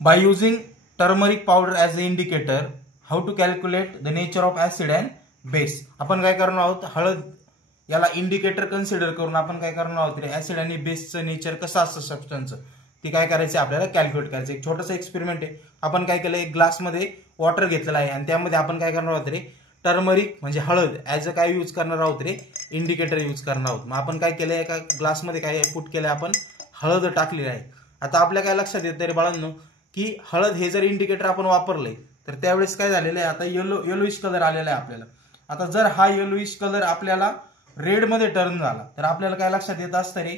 By using turmeric powder as an indicator, how to calculate the nature of acid and base. आपण काय करणार आहोत, हळद याला इंडिकेटर कन्सिडर करून आपण काय करणार आहोत, ऍसिड आणि बेसचं नेचर कसं असतं सबस्टन्सचं ते काय करायचं आपल्याला कॅल्क्युलेट करायचं. एक छोटासा एक्सपेरिमेंट आहे. आपण काय केलं, एक ग्लासमध्ये वॉटर घेतलेला आहे आणि त्यामध्ये आपण काय करणार आहोत रे, टर्मरिक म्हणजे हळद ऍज अ काय यूज करणार आहोत रे, इंडिकेटर यूज करणार आहोत. मग आपण काय केलं, एका ग्लासमध्ये काय पुट केलं, आपण हळद टाकलेली आहे. आता आपल्या काय लक्षात येतं रे बाळांनो, की हळद हे जर इंडिकेटर आपण वापरले तर त्यावेळेस काय झालेलं आहे, आता येलोइश कलर आलेला आहे आपल्याला. आता जर हा येलोइश कलर आपल्याला रेड मध्ये टर्न झाला तर आपल्याला काय लक्षात येत असतं रे,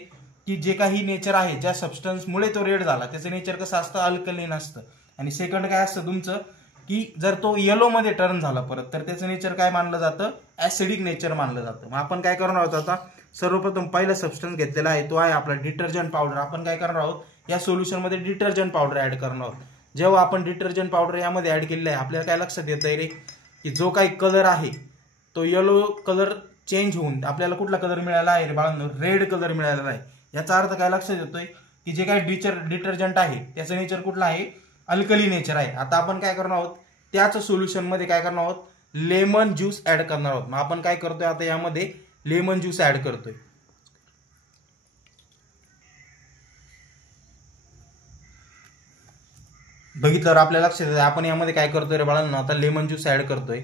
की जे काही नेचर आहे, ज्या सबस्टन्समुळे तो रेड झाला त्याचं नेचर कसं असतं, अल्कलीन असतं. आणि सेकंड काय असतं तुमचं, की जर तो येलो मध्ये टर्न झाला परत तर त्याचं नेचर काय मानलं जातं, ऍसिडिक नेचर मानलं जातं. मग आपण काय करणार आहोत, आता सर्वप्रथम पहिला सबस्टन्स घेतलेला आहे तो आहे आपला डिटर्जंट पावडर. आपण काय करणार आहोत, या सोल्युशन मध्ये डिटर्जंट पावडर ऍड करणार आहोत. जेव्हा आपण डिटर्जंट पावडर यामध्ये ऍड केलेलं आहे, आपल्याला काय लक्षात येत आहे रे, की जो काही कलर आहे तो येलो कलर चेंज होऊन आपल्याला कुठला कलर मिळाला आहे रे बाळांनो, रेड कलर मिळालेला आहे. याचा अर्थ काय लक्षात येतोय, की जे काही डिटर्जंट आहे त्याचं नेचर कुठलं आहे, अल्कली नेचर आहे. आता आपण काय करणार आहोत, त्याच सोल्युशन मध्ये काय करणार आहोत, लेमन ज्यूस ऍड करणार आहोत. मग आपण काय करतोय, आता यामध्ये लेमन ज्यूस ऍड करतोय. बघितल्यावर आपल्याला लक्षात येतं आपण यामध्ये काय करतोय रे बाळांनो, आता लेमन ज्यूस ऍड करतोय.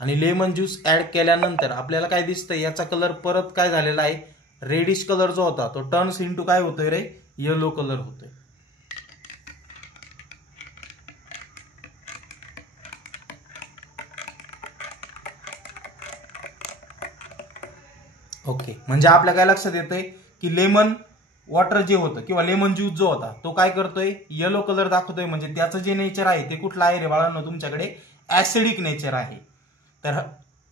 आणि लेमन ज्यूस ऍड केल्यानंतर आपल्याला काय दिसतंय, याचा कलर परत काय झालेला आहे, रेडिश कलर जो होता तो टर्न्स इनटू काय होतोय रे, येलो कलर होतोय. ओके, म्हणजे आपल्या काय लक्षात येतंय, की लेमन वॉटर जे होतं किंवा लेमन ज्यूस जो होता तो काय करतोय, येलो कलर दाखवतोय. म्हणजे त्याचं जे नेचर आहे ते कुठलं आहे रे बाळांनो, तुमच्याकडे ऍसिडिक नेचर आहे. तर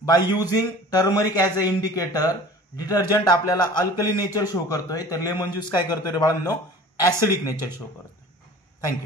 by using turmeric as a indicator, detergent आपल्याला अल्कली नेचर शो करतोय, तर लेमन ज्यूस काय करतोय रे बाळांनो, ऍसिडिक नेचर शो करतोय. थँक्यू.